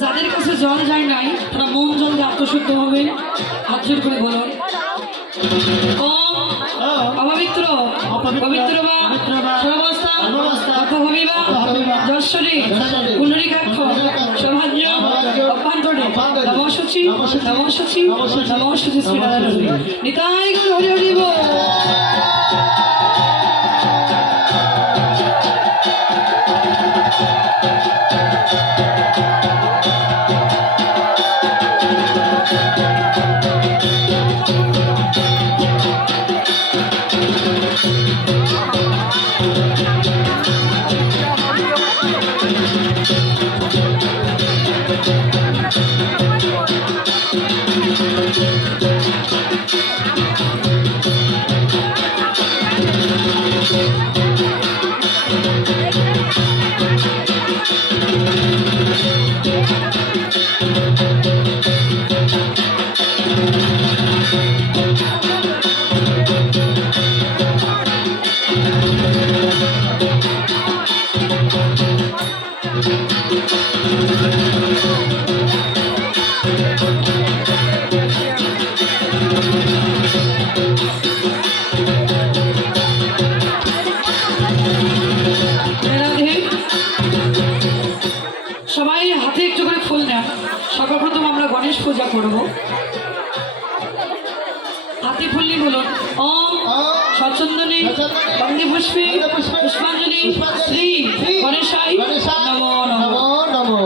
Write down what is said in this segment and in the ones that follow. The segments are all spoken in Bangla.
যাদের কাছে জল যায় নাই তারা মন জল দিয়ে আত্মশুদ্ধ হবে। হাত জোর করে বলুন অপবিত্র পবিত্র বা সর্বাবস্থা অর্থভূমিবা যশ্বরী পুনরিকাক্ষ সৌভাগ্য অভ্যন্তরে নমঃসূচি নমঃসূচি নমঃসূচি শ্রী রাধা নিতাই গৌর হরি হরি বল। সবাই হাতে একটু করে ফুল নেন। সর্বপ্রথম আমরা গণেশ পূজা করব। হাতে ফুল নিয়ে বলুন ওম সচন্দনে বন্দে পুষ্পে পুষ্পাঞ্জলি শ্রী গণেশাই নমো নমো নমো।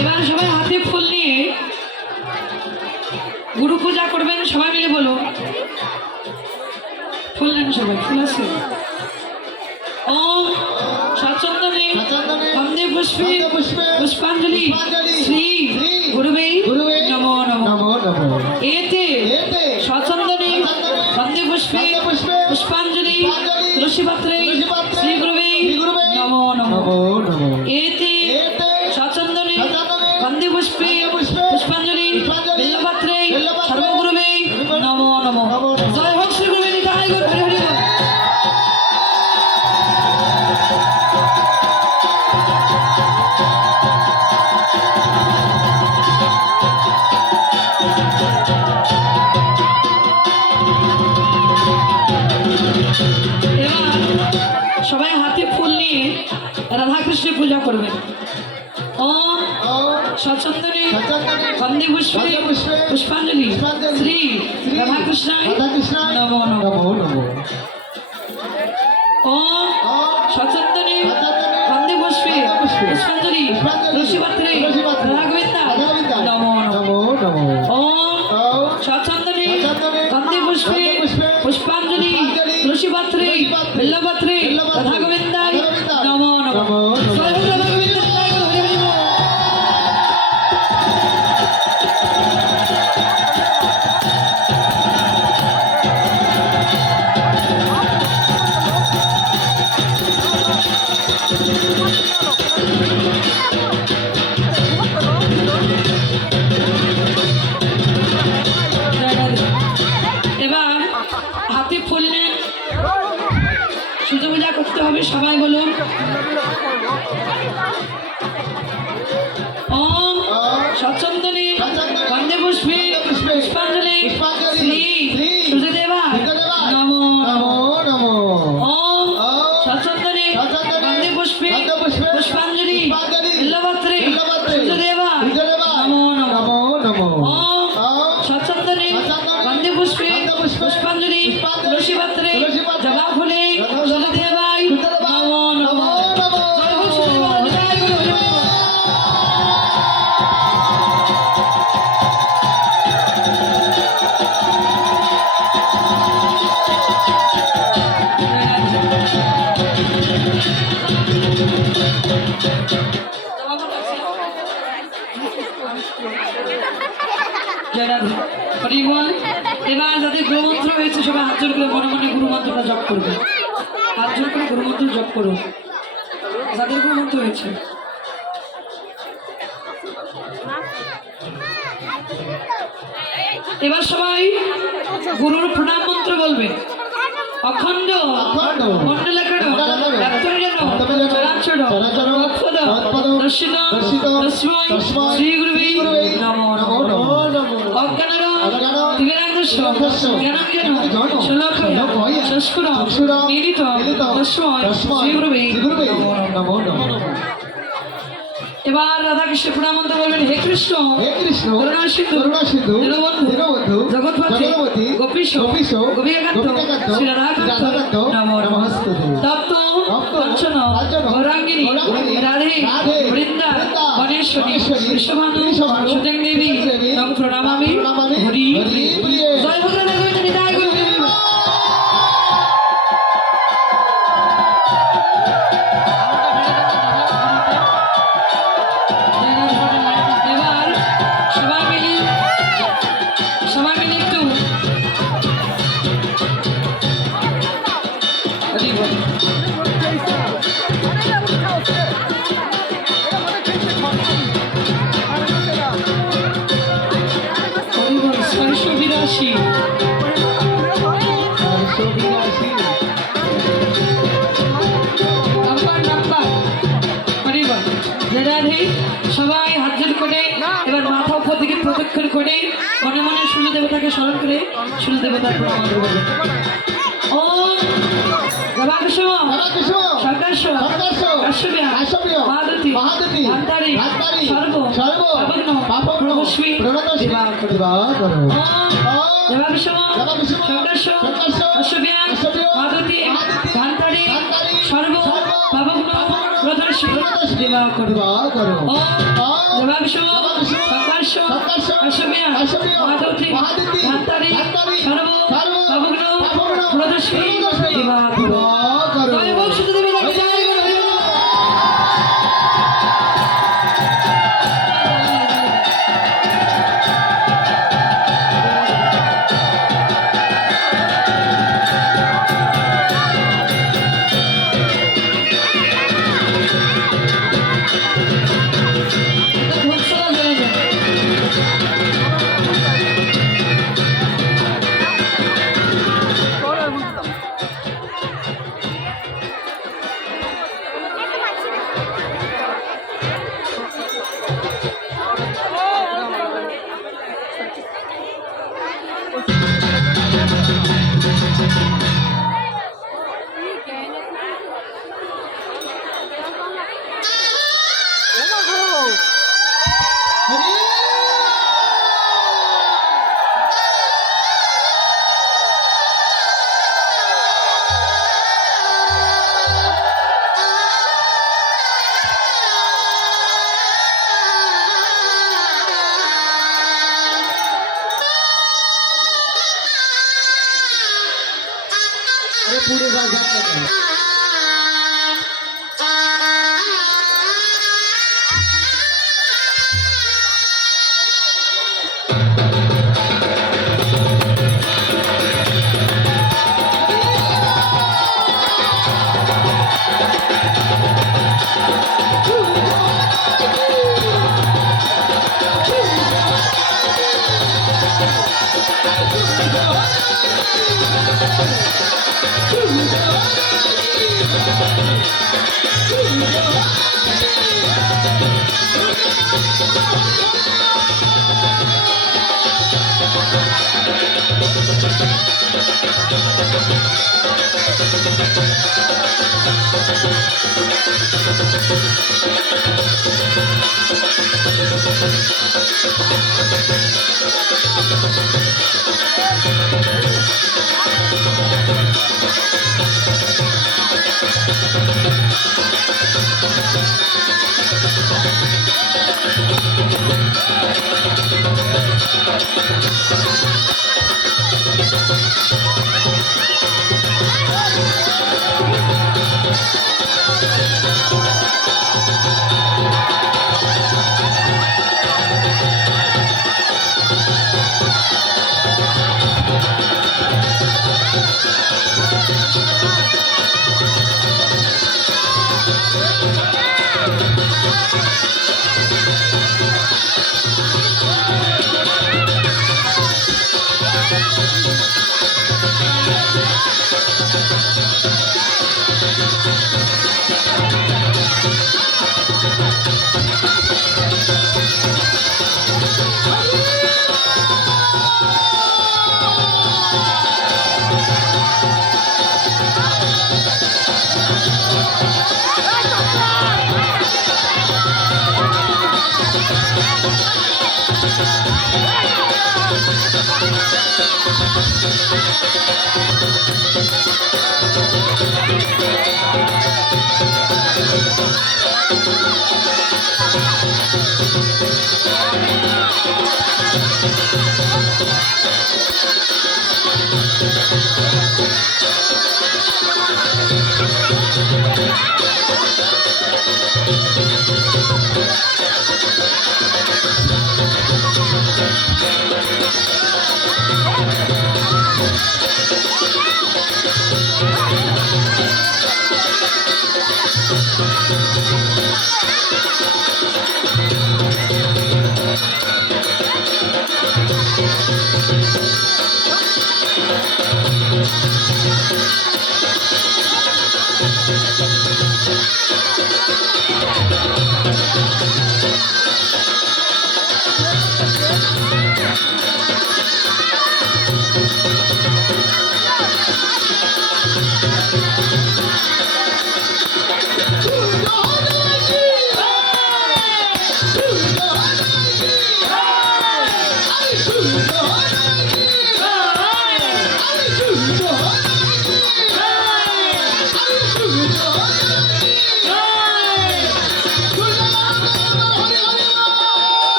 এবার সবাই হাতে ফুল নিয়ে গুরু পূজা করবেন। সবাই মিলে বলো ফুল নেন সবাই। ফুল আছে ওম সচন্দনে বন্দে পুষ্পে পুষ্পাঞ্জলি শ্রী গুরুবে নমো নমো। এতে সচন্দনে বন্দে পুষ্পে পুষ্পাঞ্জলি তুলসী পাত্রে শ্রী গুরুবে নমো নমো। এতে সচন্দনে বন্দে পুষ্পে পুষ্পাঞ্জলি বেলপাত্রে সর্বগুরুবে নমো নমো। জয় হোক শ্রী গুরুবে নিতাই গৌর হরি হরি বল। এবার সবাই হাতে ফুল নিয়ে রাধাকৃষ্ণের পূজা করবেন। ওম সচন্দনে বন্দে পুষ্পে পুষ্পাঞ্জলি শ্রী রাধাকৃষ্ণায় নমো নমো। ওম সচন্দনে বন্দে পুষ্পে পুষ্পাঞ্জলি তুলসী পাত্রে রাধা গোবিন্দা নমো নমো। ওম সচন্দনে বন্দে পুষ্পে পুষ্পাঞ্জলি তুলসী পাত্রে বেলপাত্রে রাধা গোবিন্দা নমো নমো। জয় হোক রাধা গোবিন্দ নিতাই গৌর হরি হরি বল। এবার হাতে ফুল নেন। সুজা পূজা করতে হবে। সবাই বলুন ওম সচন্দনে বন্দে পুষ্পে পুষ্পাঞ্জলি শ্রী সূর্যদেবা নমো নমো। ওম সচন্দনে বন্দে পুষ্পে পুষ্পাঞ্জলি রাধে হরি বল। এবার যাদের গুরুমন্ত্র হয়েছে সবাই হাত জোর করে মনে মনে গুরুমন্ত্রটা জপ করবে। হাত জোর করে গুরুমন্ত্র জপ করো যাদের গুরুমন্ত্র হয়েছে। এবার সবাই গুরুর প্রণাম মন্ত্র বলবে। অখণ্ড মণ্ডলাকার ব্যাপ্তরে যেন চরাচর তৎপদ দর্শিত তস্মৈ শ্রী গুরুবে নমো নমঃ। অজ্ঞানর দিব্যাঙ্গস্য জ্ঞানং যেন শলাকয়া চক্ষুরং মিলিতং তস্মৈ শ্রী গুরুবে নমো নমঃ। এবার রাধাকৃষ্ণ প্রণাম মন্ত্র বলবেন। হে কৃষ্ণ করুণা সিন্ধু দীনবন্ধু জগৎপতি গোপীশ গোপীকান্ত শ্রী রাধাকান্ত নমো নমস্তুতে। তপ্ত কাঞ্চন গৌরাঙ্গিনী রাধে বৃন্দা বনেশ্বরী বিশ্বভানু সুদেং দেবী তং প্রণামামি হরি জয় ভদ্র গোবিন্দ নিতাই গৌর। সবাই হাত জোর করে এবার মাথা উপর দিকে প্রদক্ষিণ করে মনে মনে সূর্য দেবতাকে স্মরণ করে সূর্য দেবতার প্রণাম করবেন। ওম দেবাকৃষ্ণ সর্গাস্য কাশ্যপ্য মহাদতি ধাত্তারি সর্ব পাবন প্রভস্মি দিবাকর। ওম দেবাকৃষ্ণ সর্গাস্য কাশ্যপ্য মহাদতি ধাত্তারি সর্ব পাবন প্রভস্মি দিবাকর। ওম দেবাকৃষ্ণ সর্গাস্য কাশ্যপ্য মহাদতি ধাত্তারি সর্ব পাবন প্রভস্মি দিবাকর। জয় বল শুদ্ধ দেবী জয় গুরু। पूरे बाजार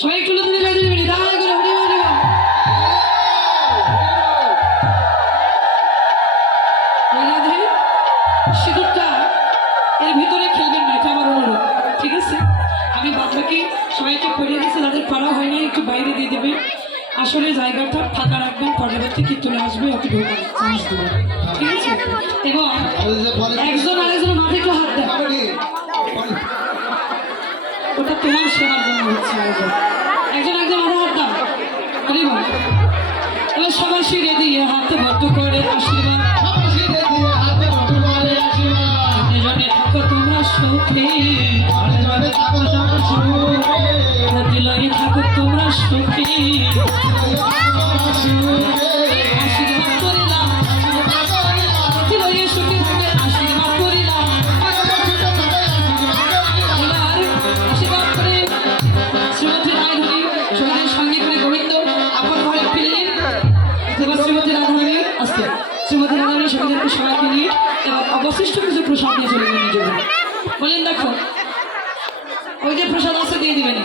সবাই একটু ধরে গাইতে দেবেন দয়া করে হরি হরি রাধে সিঁদুরটা এর ভিতরে খেলবেন না, এটা আমার অনুরোধ, ঠিক আছে? আমি বাচ্চাকে সবাইকে পড়িয়ে দিচ্ছি, তাদের পড়া হয়নি একটু বাইরে দিয়ে দেবেন। আসলে জায়গাটা ফাঁকা রাখবেন, পরবর্তী কি তুলে আসবে ওকে ঢোকার চান্স দেবেন, ঠিক আছে? এবং একজন আরেকজন মাঠে একটু হাত দেন, ওটা তোমার সেবার জন্য হচ্ছে আয়োজন। একজন একজন মাঠে হাত দাও, হরি বল। এবার সবাই শিরে দিয়ে হাতে ভর্ত করে আশীর্বাদ, জনে থাকো তোমরা সুখে, দিলয়ে থাকো তোমরা সুখে, আশীর্বাদ করিলাম, দিলয়ে সুখে থাকে আশীর্বাদ করিলাম। আশীর্বাদ করে শ্রীমতী রায়ধনী শহীদের সঙ্গে করে গোবিন্দ আপন ঘরে ফিরলেন। এবার শ্রীমতী রাধারানী আসতে, শ্রীমতী রাধারানী শহীদেরকে সবাইকে নিয়ে এবার অবশিষ্ট কিছু প্রসাদ দিয়ে চলে গেলেন নিজের। বলেন দেখো ওই যে প্রসাদ আছে দিয়ে দিবেন।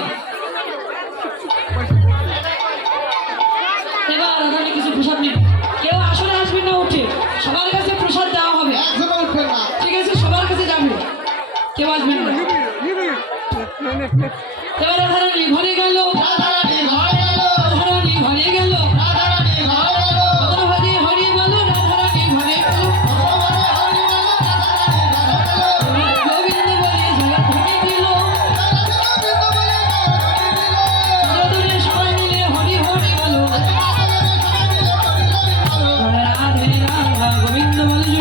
এবার রাধারানী কিছু প্রসাদ নিন, কেউ আসলে আসবেন না, উঠে সবার কাছে প্রসাদ দেওয়া হবে, ঠিক আছে? সবার কাছে যাবে, কেউ আসবেন না। এবার রাধারানী ঘরে গেল, রাধারানী ঘরে গেল, হরি হরি বলো, রাধারানী ঘরে গেল, গোবিন্দ বলে ঝালা ভেঙে দিল, সবাই মিলে হরি হরি বলো, রাধে রাধা গোবিন্দ বলে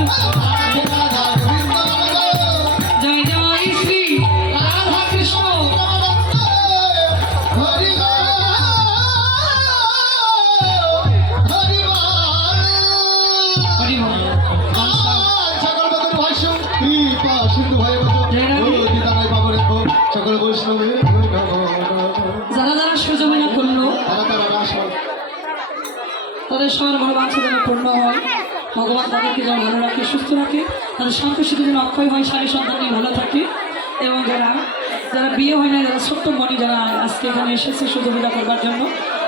সিন্ধু ভয়ে বচন গৌরী তারাই পাবো রেখো সকল বৈষ্ণবে যারা যারা সুযোগনা করলো তারা রাস তাদের সবার বড় বাঞ্ছা যেন পূর্ণ হয়, ভগবান তাদেরকে যেন ভালো রাখে, সুস্থ রাখে, তাদের সন্তুষ্টি যেন অক্ষয় হয়, শারীর সন্তান নিয়ে ভালো থাকে। এবং যারা যারা বিয়ে হয় না, যারা ছোট্ট মনি যারা আজকে এখানে এসেছে সহযোগিতা করবার জন্য,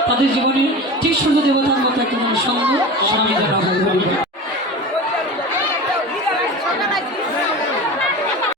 তাদের জীবনে ঠিক সূর্য দেবতার মতো একটা যেন সঙ্গ স্বামী যেন হয়।